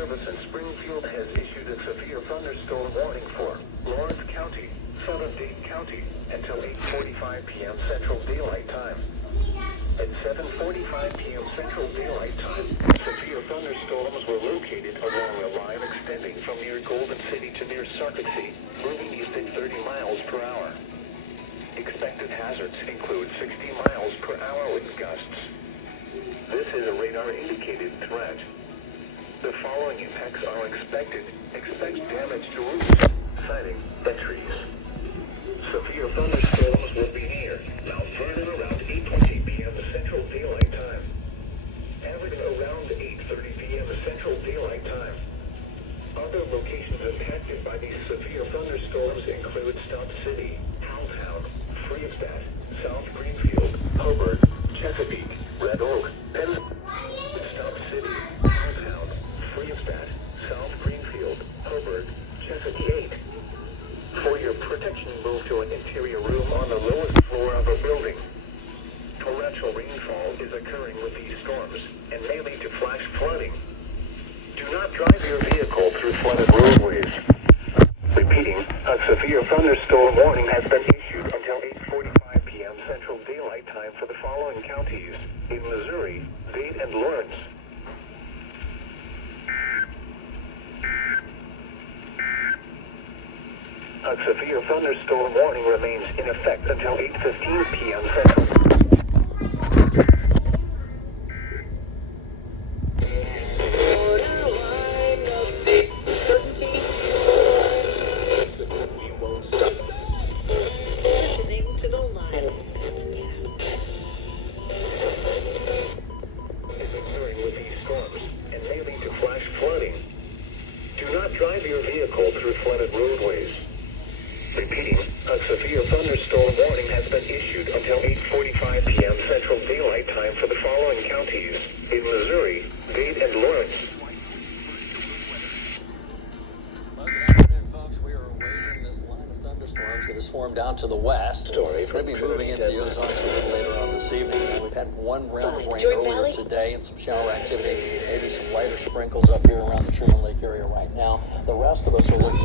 Service in Springfield has issued a severe thunderstorm warning for Lawrence County, Southern Dade County, until 8:45 p.m. Central Daylight Time. At 7:45 p.m. Central Daylight Time, severe thunderstorms were located along a line extending from near Golden City to near Sarkacy, moving east at 30 miles per hour. Expected hazards include 60 miles per hour wind gusts. This is a radar-indicated threat. The following impacts are expected. Expect damage to roofs, siding, and trees. Severe thunderstorms will be near Mount Vernon around 8:20 p.m. Central Daylight Time. Averaging around 8:30 p.m. Central Daylight Time. Other locations impacted by these severe thunderstorms include Stop City, Howelltown, Freestadt, South Greenfield, Hobart, Chesapeake, Red Oak, Penn. Stop City, Howelltown, Freestadt, South Greenfield, Hobart, Chesapeake. For your protection, move to an interior room on the lowest floor of a building. Torrential rainfall is occurring with these storms and may lead to flash flooding. Do not drive your vehicle through flooded roadways. Repeating, a severe thunderstorm warning has been issued until 8:45 p.m. Central Daylight Time for the following counties in Missouri, Dade, and Lawrence. A severe thunderstorm warning remains in effect until 8:15 p.m. Central. Drive your vehicle through flooded roadways. Repeating, a severe thunderstorm warning has been issued until 8:45 p.m. Central Daylight Time for the following counties in Missouri, Dade, and Lawrence. Well, good afternoon, folks. We are awaiting this line of thunderstorms that has formed out to the west. Could be moving into the Ozarks a little later on this evening. We've had one round of rain earlier today and some shower activity, maybe some lighter sprinkles up here around the Truman Lake area right now. The rest of us are looking